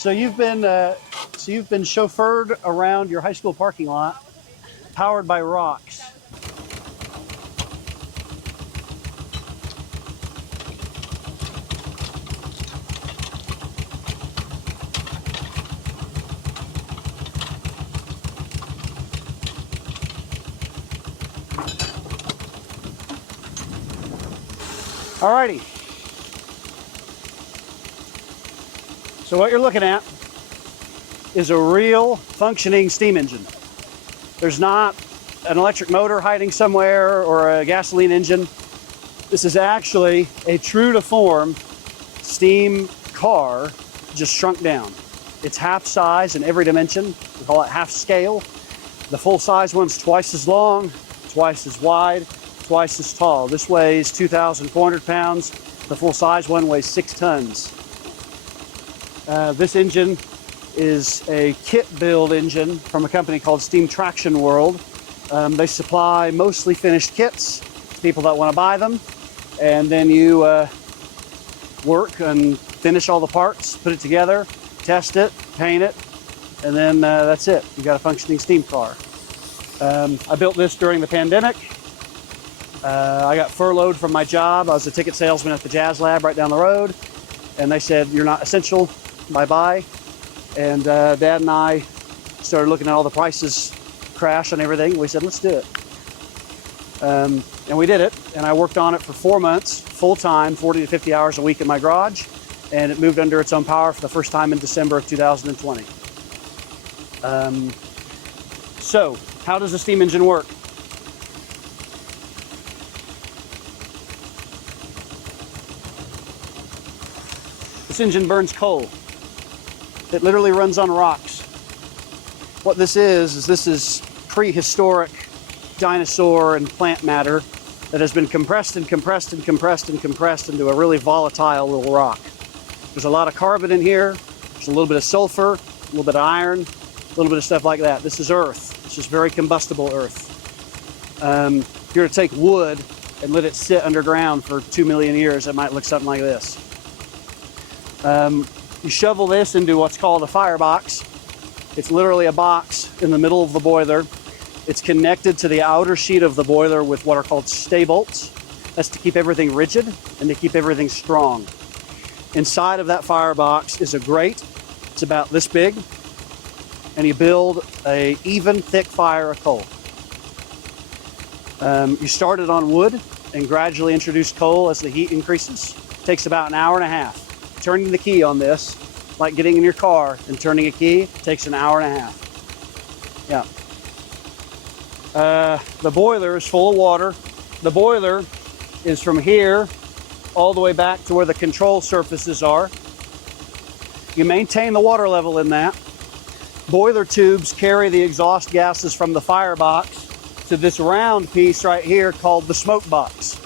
So you've been chauffeured around your high school parking lot, powered by rocks. Alrighty. So what you're looking at is a real functioning steam engine. There's not an electric motor hiding somewhere or a gasoline engine. This is actually a true to form steam car, just shrunk down. It's half size in every dimension. We call it half scale. The full size one's twice as long, twice as wide, twice as tall. This weighs 2,400 pounds. The full size one weighs 6 tons. This engine is a kit build engine from a company called Steam Traction World. They supply mostly finished kits to people that want to buy them. And then you work and finish all the parts, put it together, test it, paint it, and then that's it. You've got a functioning steam car. I built this during the pandemic. I got furloughed from my job. I was a ticket salesman at the Jazz Lab right down the road. And they said, "You're not essential, bye-bye." And Dad and I started looking at all the prices crash on everything. We said, let's do it. And we did it. And I worked on it for 4 months, full-time, 40 to 50 hours a week in my garage. And it moved under its own power for the first time in December of 2020. So, how does a steam engine work? This engine burns coal. It literally runs on rocks. What this is prehistoric dinosaur and plant matter that has been compressed and compressed and compressed and compressed into a really volatile little rock. There's a lot of carbon in here. There's a little bit of sulfur, a little bit of iron, a little bit of stuff like that. This is earth. It's just very combustible earth. If you were to take wood and let it sit underground for 2 million years, it might look something like this. You shovel this into what's called a firebox. It's literally a box in the middle of the boiler. It's connected to the outer sheet of the boiler with what are called stay bolts. That's to keep everything rigid and to keep everything strong. Inside of that firebox is a grate. It's about this big. And you build a even thick fire of coal. You start it on wood and gradually introduce coal as the heat increases. It takes about an hour and a half. Turning the key on this, like getting in your car and turning a key, takes an hour and a half. Yeah. The boiler is full of water. The boiler is from here all the way back to where the control surfaces are. You maintain the water level in that. Boiler tubes carry the exhaust gases from the firebox to this round piece right here called the smoke box.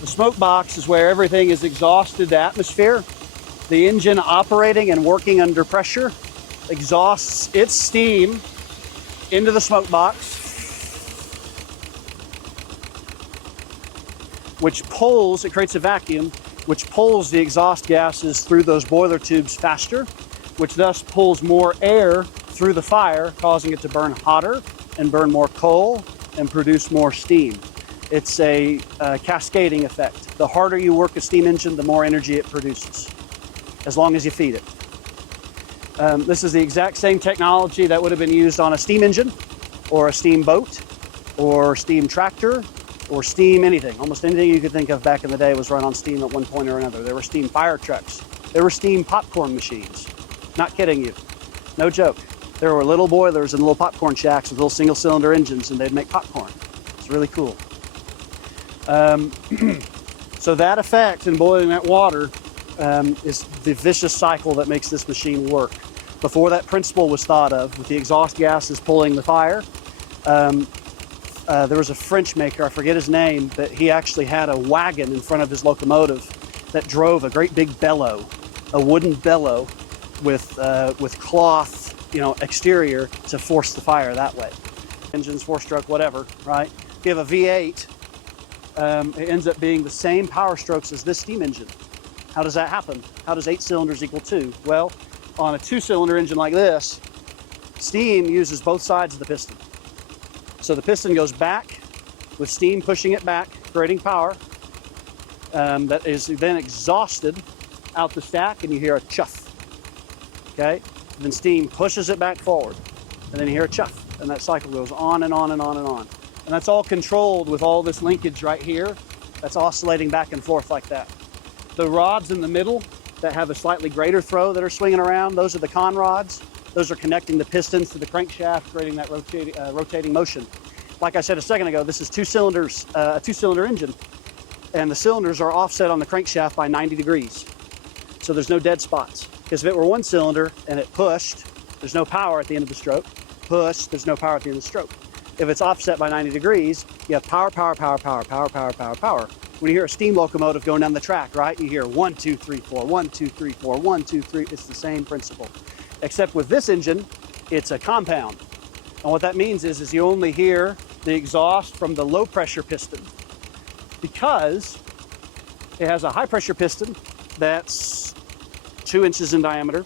The smoke box is where everything is exhausted to atmosphere. The engine operating and working under pressure exhausts its steam into the smoke box, which pulls, it creates a vacuum, which pulls the exhaust gases through those boiler tubes faster, which thus pulls more air through the fire, causing it to burn hotter and burn more coal and produce more steam. It's a cascading effect. The harder you work a steam engine, the more energy it produces, as long as you feed it. This is the exact same technology that would have been used on a steam engine or a steamboat or steam tractor or steam anything. Almost anything you could think of back in the day was run on steam at one point or another. There were steam fire trucks. There were steam popcorn machines. Not kidding you. No joke. There were little boilers and little popcorn shacks with little single cylinder engines, and they'd make popcorn. It's really cool. So that effect in boiling that water is the vicious cycle that makes this machine work. Before that principle was thought of, with the exhaust gases pulling the fire, there was a French maker, I forget his name, but he actually had a wagon in front of his locomotive that drove a great big bellow, a wooden bellow with cloth, exterior to force the fire that way. Engines, 4-stroke, whatever, right? If you have a V8, it ends up being the same power strokes as this steam engine. How does that happen? How does 8 cylinders equal 2? Well, On a 2-cylinder engine like this, steam uses both sides of the piston. So the piston goes back with steam pushing it back, creating power that is then exhausted out the stack, and you hear a chuff. Okay? And then steam pushes it back forward, and then you hear a chuff, and that cycle goes on and on and on and on. And that's all controlled with all this linkage right here that's oscillating back and forth like that. The rods in the middle that have a slightly greater throw that are swinging around, those are the con rods. Those are connecting the pistons to the crankshaft, creating that rotating motion. Like I said a second ago, this is 2 cylinders, a 2-cylinder engine, and the cylinders are offset on the crankshaft by 90 degrees. So there's no dead spots. Because if it were 1 cylinder and it pushed, there's no power at the end of the stroke. Push, there's no power at the end of the stroke. If it's offset by 90 degrees, you have power, power, power, power, power, power, power, power. When you hear a steam locomotive going down the track, right, you hear 1, 2, 3, 4, 1, 2, 3, 4, 1, 2, 3. It's the same principle. Except with this engine, it's a compound. And what that means is you only hear the exhaust from the low pressure piston, because it has a high pressure piston that's 2 inches in diameter.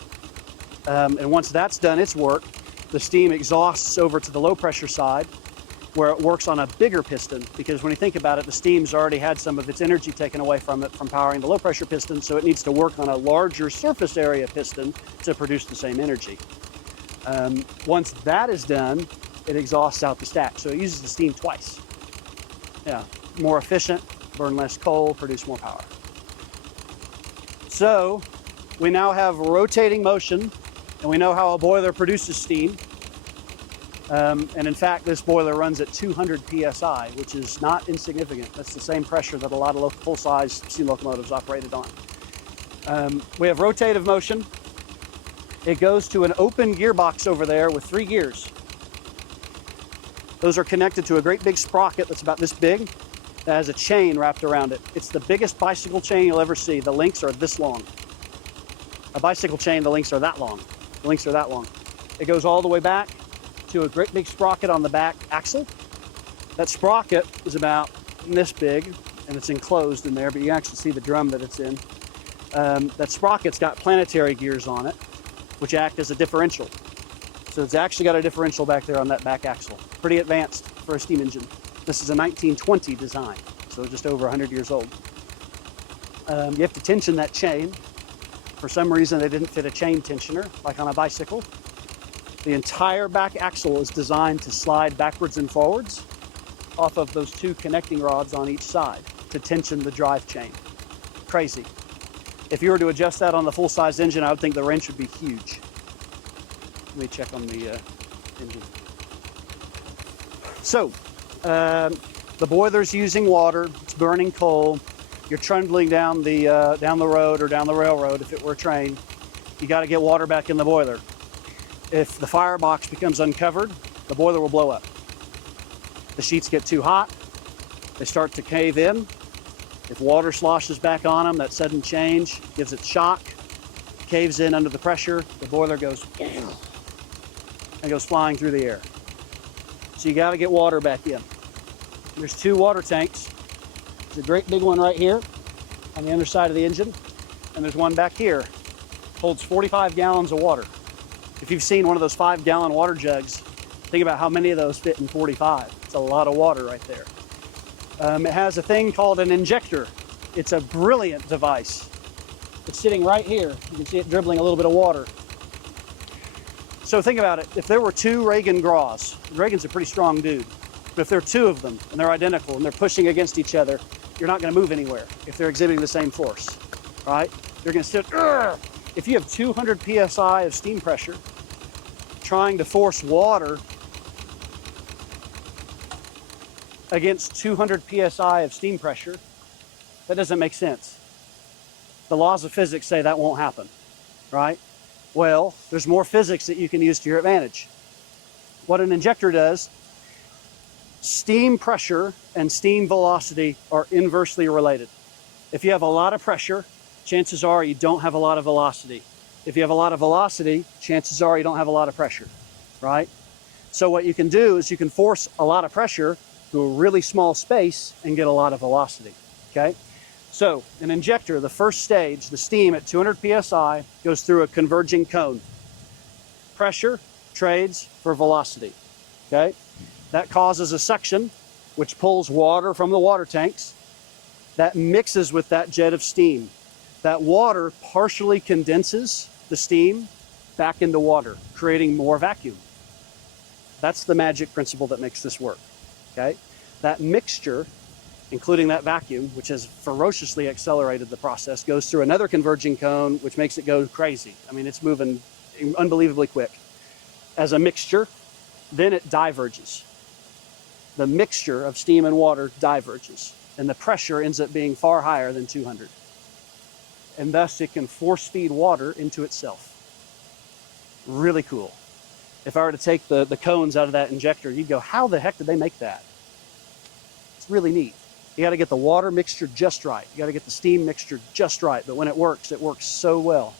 And once that's done its work, the steam exhausts over to the low pressure side, where it works on a bigger piston, because when you think about it, the steam's already had some of its energy taken away from it from powering the low pressure piston, so it needs to work on a larger surface area piston to produce the same energy. Once that is done, it exhausts out the stack, so it uses the steam twice. Yeah, more efficient, burn less coal, produce more power. So we now have rotating motion, and we know how a boiler produces steam. And in fact, this boiler runs at 200 psi, which is not insignificant. That's the same pressure that a lot of full-size steam locomotives operated on. We have rotative motion. It goes to an open gearbox over there with 3 gears. Those are connected to a great big sprocket that's about this big that has a chain wrapped around it. It's the biggest bicycle chain you'll ever see. The links are this long. A bicycle chain, the links are that long. The links are that long. It goes all the way back to a great big sprocket on the back axle. That sprocket is about this big, and it's enclosed in there, but you actually see the drum that it's in. That sprocket's got planetary gears on it, which act as a differential. So it's actually got a differential back there on that back axle. Pretty advanced for a steam engine. This is a 1920 design, so just over 100 years old. You have to tension that chain. For some reason, they didn't fit a chain tensioner, like on a bicycle. The entire back axle is designed to slide backwards and forwards off of those 2 connecting rods on each side to tension the drive chain. Crazy. If you were to adjust that on the full-size engine, I would think the wrench would be huge. Let me check on the engine. So, the boiler's using water, it's burning coal, you're trundling down the road or down the railroad if it were a train. You got to get water back in the boiler. If the firebox becomes uncovered, the boiler will blow up. The sheets get too hot, they start to cave in. If water sloshes back on them, that sudden change gives it shock, caves in under the pressure, the boiler goes and goes flying through the air. So you got to get water back in. There's 2 water tanks. There's a great big one right here on the underside of the engine, and there's one back here. Holds 45 gallons of water. If you've seen one of those 5-gallon water jugs, think about how many of those fit in 45. It's a lot of water right there. It has a thing called an injector. It's a brilliant device. It's sitting right here. You can see it dribbling a little bit of water. So think about it. If there were 2 Wagon Graws, Wagon's a pretty strong dude, but if there are 2 of them and they're identical and they're pushing against each other, you're not going to move anywhere if they're exhibiting the same force, right? They're going to sit. Urgh! If you have 200 psi of steam pressure trying to force water against 200 psi of steam pressure, that doesn't make sense. The laws of physics say that won't happen, right? Well, there's more physics that you can use to your advantage. What an injector does, steam pressure and steam velocity are inversely related. If you have a lot of pressure, chances are you don't have a lot of velocity. If you have a lot of velocity, chances are you don't have a lot of pressure, right? So what you can do is you can force a lot of pressure to a really small space and get a lot of velocity, okay? So an injector, the first stage, the steam at 200 psi goes through a converging cone. Pressure trades for velocity, okay? That causes a suction, which pulls water from the water tanks. That mixes with that jet of steam. That water partially condenses the steam back into water, creating more vacuum. That's the magic principle that makes this work, okay? That mixture, including that vacuum, which has ferociously accelerated the process, goes through another converging cone, which makes it go crazy. I mean, it's moving unbelievably quick. As a mixture, then it diverges. The mixture of steam and water diverges, and the pressure ends up being far higher than 200. And thus it can force feed water into itself. Really cool. If I were to take the cones out of that injector, you'd go, how the heck did they make that? It's really neat. You got to get the water mixture just right. You got to get the steam mixture just right. But when it works so well.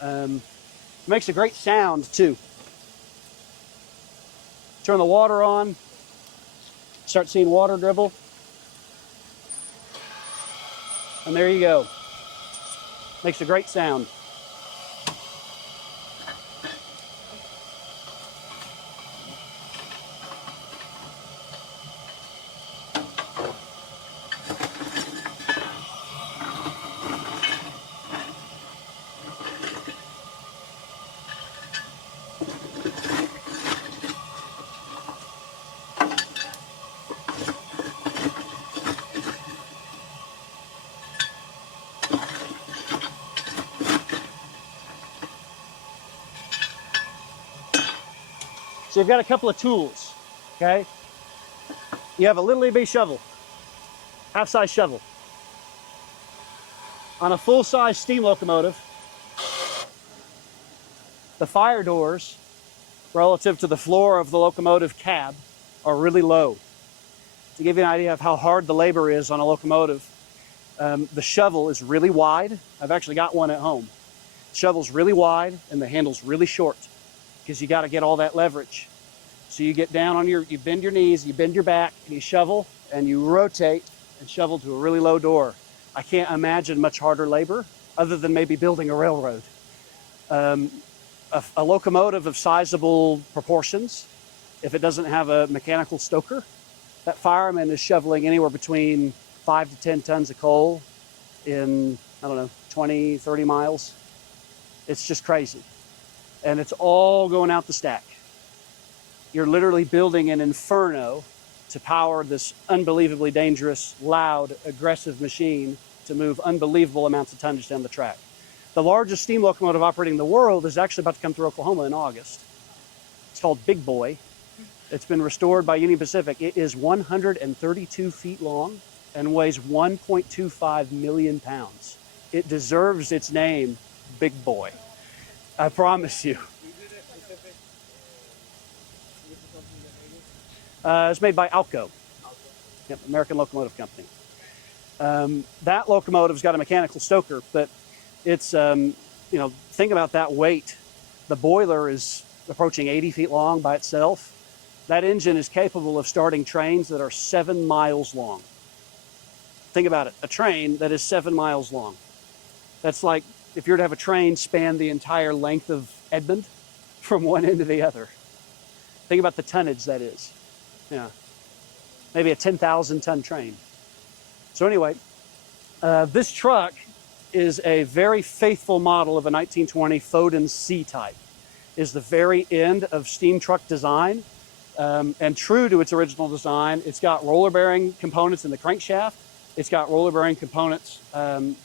It makes a great sound too. Turn the water on, start seeing water dribble. And there you go. Makes a great sound. So you've got a couple of tools, okay? You have a little bitty shovel, half-size shovel. On a full-size steam locomotive, the fire doors relative to the floor of the locomotive cab are really low. To give you an idea of how hard the labor is on a locomotive, the shovel is really wide. I've actually got one at home. The shovel's really wide and the handle's really short because you got to get all that leverage. So you get down on you bend your knees, you bend your back, and you shovel, and you rotate and shovel to a really low door. I can't imagine much harder labor other than maybe building a railroad. A locomotive of sizable proportions, if it doesn't have a mechanical stoker, that fireman is shoveling anywhere between 5 to 10 tons of coal in, 20, 30 miles. It's just crazy. And it's all going out the stack. You're literally building an inferno to power this unbelievably dangerous, loud, aggressive machine to move unbelievable amounts of tonnage down the track. The largest steam locomotive operating in the world is actually about to come through Oklahoma in August. It's called Big Boy. It's been restored by Union Pacific. It is 132 feet long and weighs 1.25 million pounds. It deserves its name, Big Boy. I promise you. It's made by Alco, yep, American Locomotive Company. That locomotive's got a mechanical stoker, but it's, think about that weight. The boiler is approaching 80 feet long by itself. That engine is capable of starting trains that are 7 miles long. Think about it, a train that is 7 miles long. That's like if you're to have a train span the entire length of Edmond from one end to the other. Think about the tonnage that is. Yeah, maybe a 10,000 ton train. So anyway, this truck is a very faithful model of a 1920 Foden C-type. Is the very end of steam truck design. And true to its original design, it's got roller bearing components in the crankshaft. It's got roller bearing components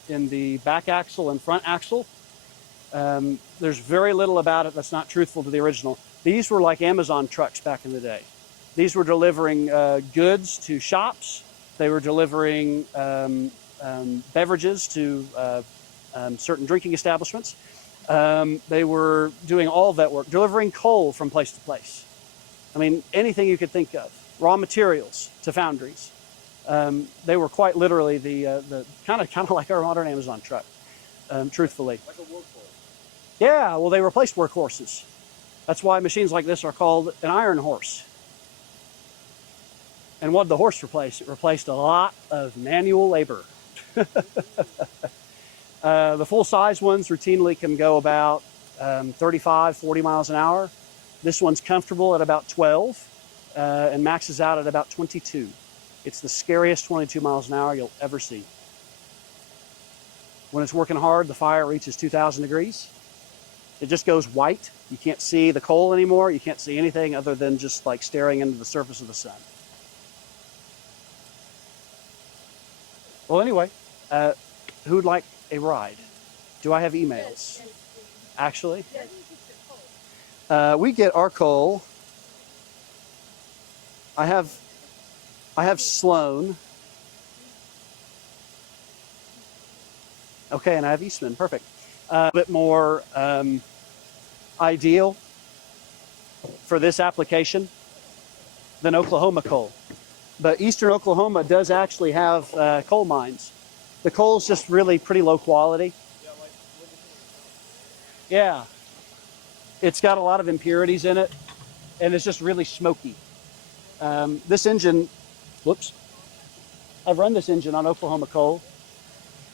in the back axle and front axle. There's very little about it that's not truthful to the original. These were like Amazon trucks back in the day. These were delivering goods to shops. They were delivering beverages to certain drinking establishments. They were doing all of that work, delivering coal from place to place. I mean, anything you could think of, raw materials to foundries. They were quite literally the kind of like our modern Amazon truck, truthfully. Like a workhorse. Yeah, well, they replaced workhorses. That's why machines like this are called an iron horse. And what did the horse replace? It replaced a lot of manual labor. The full-size ones routinely can go about 35, 40 miles an hour. This one's comfortable at about 12 and maxes out at about 22. It's the scariest 22 miles an hour you'll ever see. When it's working hard, the fire reaches 2,000 degrees. It just goes white. You can't see the coal anymore. You can't see anything other than just like staring into the surface of the sun. Well, anyway, who'd like a ride? Do I have emails? Actually, we get our coal. I have Sloan. Okay, and I have Eastman. Perfect. A bit more ideal for this application than Oklahoma coal. But Eastern Oklahoma does actually have coal mines. The coal's just really pretty low quality. Yeah. It's got a lot of impurities in it, and it's just really smoky. This engine, whoops. I've run this engine on Oklahoma coal.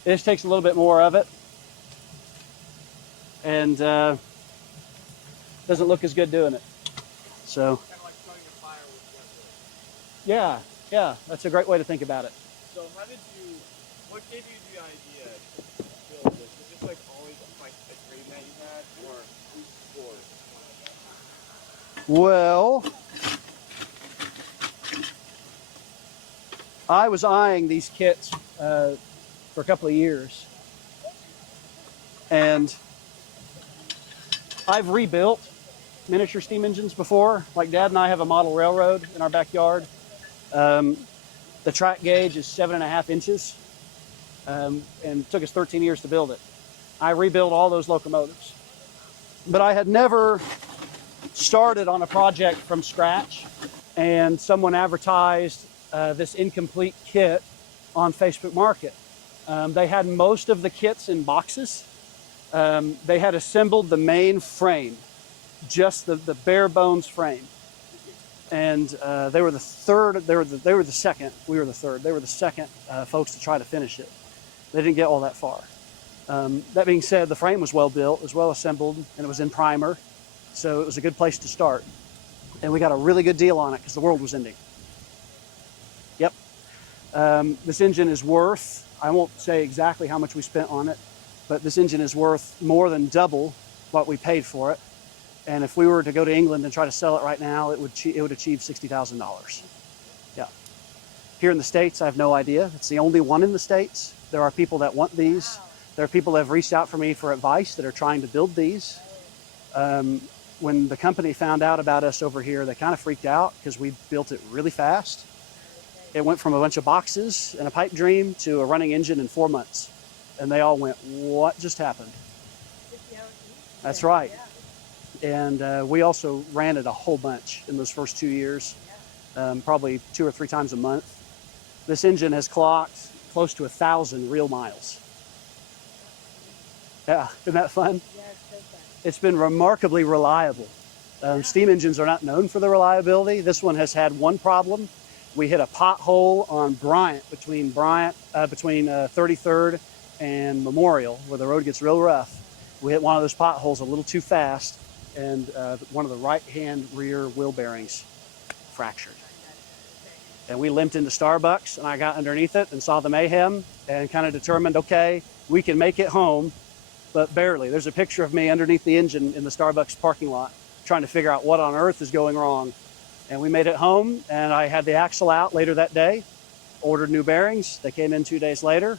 It just takes a little bit more of it, and doesn't look as good doing it. So, Kind of like starting a fire with yeah, that's a great way to think about it. So how did you, what gave you the idea to build this? Was this like always like a dream that you had, or who scored? Well, I was eyeing these kits for a couple of years, and I've rebuilt miniature steam engines before. Like Dad and I have a model railroad in our backyard. The track gauge is 7.5 inches, and it took us 13 years to build it. I rebuilt all those locomotives, but I had never started on a project from scratch, and someone advertised this incomplete kit on Facebook Market. They had most of the kits in boxes. They had assembled the main frame, just the bare bones frame. And they were the third, they were the second, we were the third. They were the second folks to try to finish it. They didn't get all that far. That being said, the frame was well built, it was well assembled, and it was in primer. So it was a good place to start. And we got a really good deal on it because the world was ending. Yep. This engine is worth, I won't say exactly how much we spent on it, but this engine is worth more than double what we paid for it. And if we were to go to England and try to sell it right now, it would achieve $60,000. Yeah. Here in the States, I have no idea. It's the only one in the States. There are people that want these. There are people that have reached out for me for advice that are trying to build these. When the company found out about us over here, they kind of freaked out because we built it really fast. It went from a bunch of boxes and a pipe dream to a running engine in 4 months. And they all went, what just happened? That's right. And we also ran it a whole bunch in those first 2 years, probably 2 or 3 times a month. This engine has clocked close to 1,000 real miles. Yeah, isn't that fun? Yeah, it's so fun. It's been remarkably reliable. Steam engines are not known for their reliability. This one has had one problem. We hit a pothole on Bryant, between 33rd and Memorial, where the road gets real rough. We hit one of those potholes a little too fast, and one of the right-hand rear wheel bearings fractured. And we limped into Starbucks, and I got underneath it and saw the mayhem and kind of determined, okay, we can make it home, but barely. There's a picture of me underneath the engine in the Starbucks parking lot trying to figure out what on earth is going wrong. And we made it home, and I had the axle out later that day, ordered new bearings. They came in 2 days later,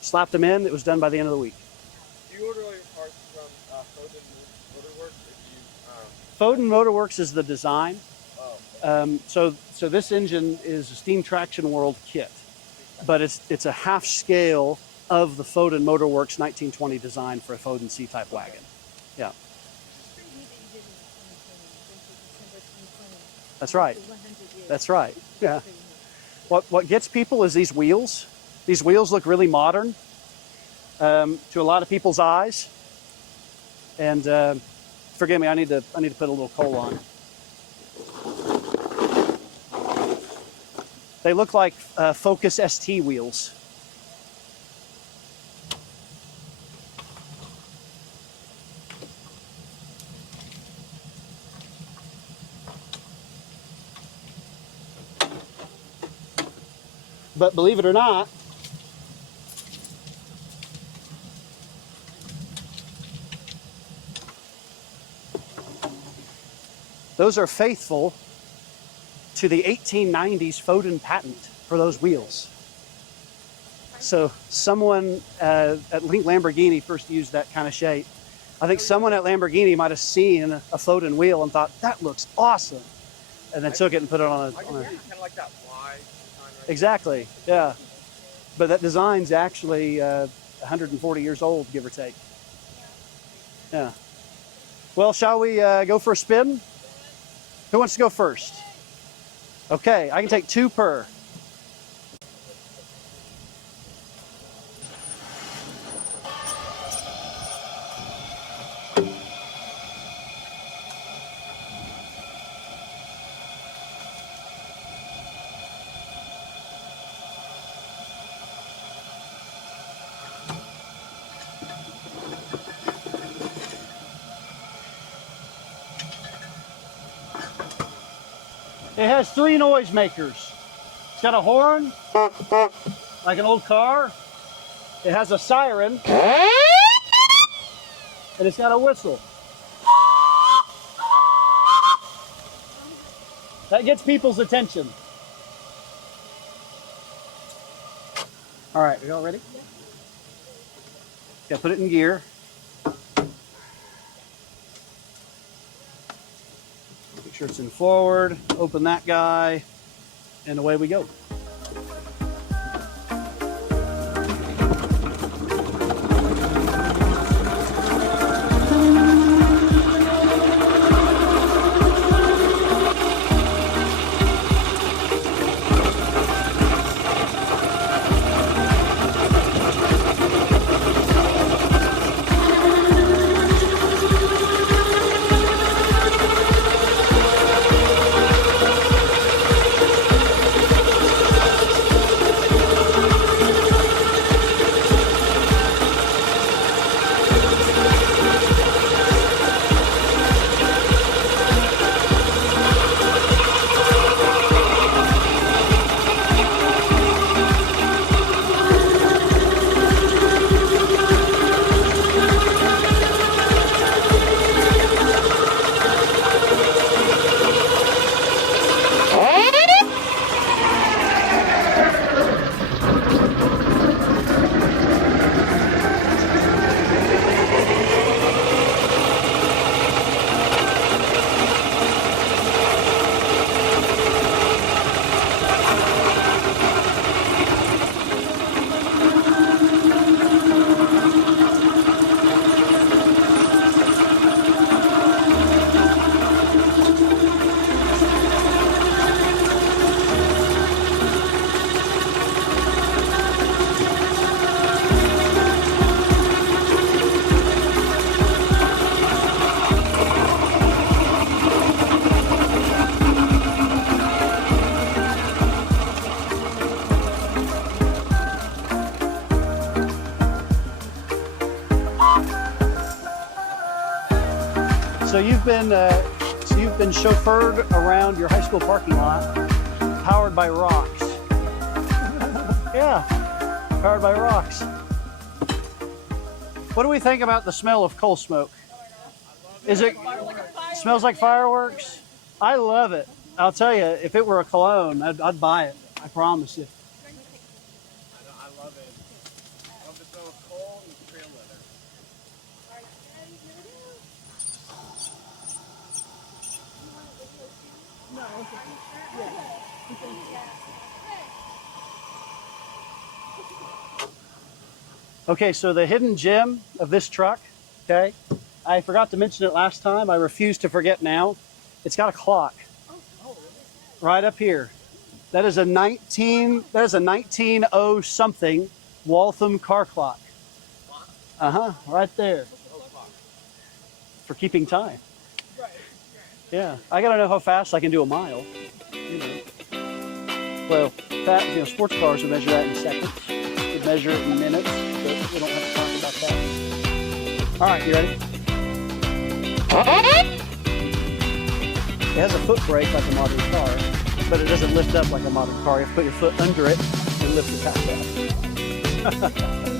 slapped them in. It was done by the end of the week. Do you order all your parts from Foden Motorworks, or do you? Foden Motorworks is the design. Oh. So this engine is a Steam Traction World kit, but it's a half scale of the Foden Motorworks 1920 design for a Foden C-type wagon. Yeah, that's right. That's right. Yeah. What gets people is these wheels. These wheels look really modern to a lot of people's eyes. And forgive me, I need to put a little coal on. They look like Focus ST wheels. But believe it or not, those are faithful to the 1890s Foden patent for those wheels. So someone at Lamborghini first used that kind of shape. I think someone at Lamborghini might have seen a Foden wheel and thought, that looks awesome. And then took it and put it on I can see kind of like that Y design right Exactly, yeah. But that design's actually 140 years old, give or take. Yeah. Well, shall we go for a spin? Who wants to go first? Okay, I can take 2 per. It has 3 noise makers. It's got a horn, like an old car. It has a siren, and it's got a whistle. That gets people's attention. All right, are y'all ready? Yeah, put it in gear. Make sure it's in forward, open that guy, and away we go. So you've been chauffeured around your high school parking lot, powered by rocks. Yeah, powered by rocks. What do we think about the smell of coal smoke? Is it smells like fireworks? I love it. I'll tell you, if it were a cologne, I'd buy it. I promise you. I love it. I love the smell of coal and trail leather. Okay, so the hidden gem of this truck, okay, I forgot to mention it last time. I refuse to forget now. It's got a clock right up here. That is a 1900 something Waltham car clock. Right there. For keeping time. Yeah, I gotta know how fast I can do a mile. You know. Well, sports cars would measure that in seconds. Would measure it in minutes, but we don't have to talk about that. All right, you ready? It has a foot brake like a modern car, but it doesn't lift up like a modern car. You have to put your foot under it and lift his hat back.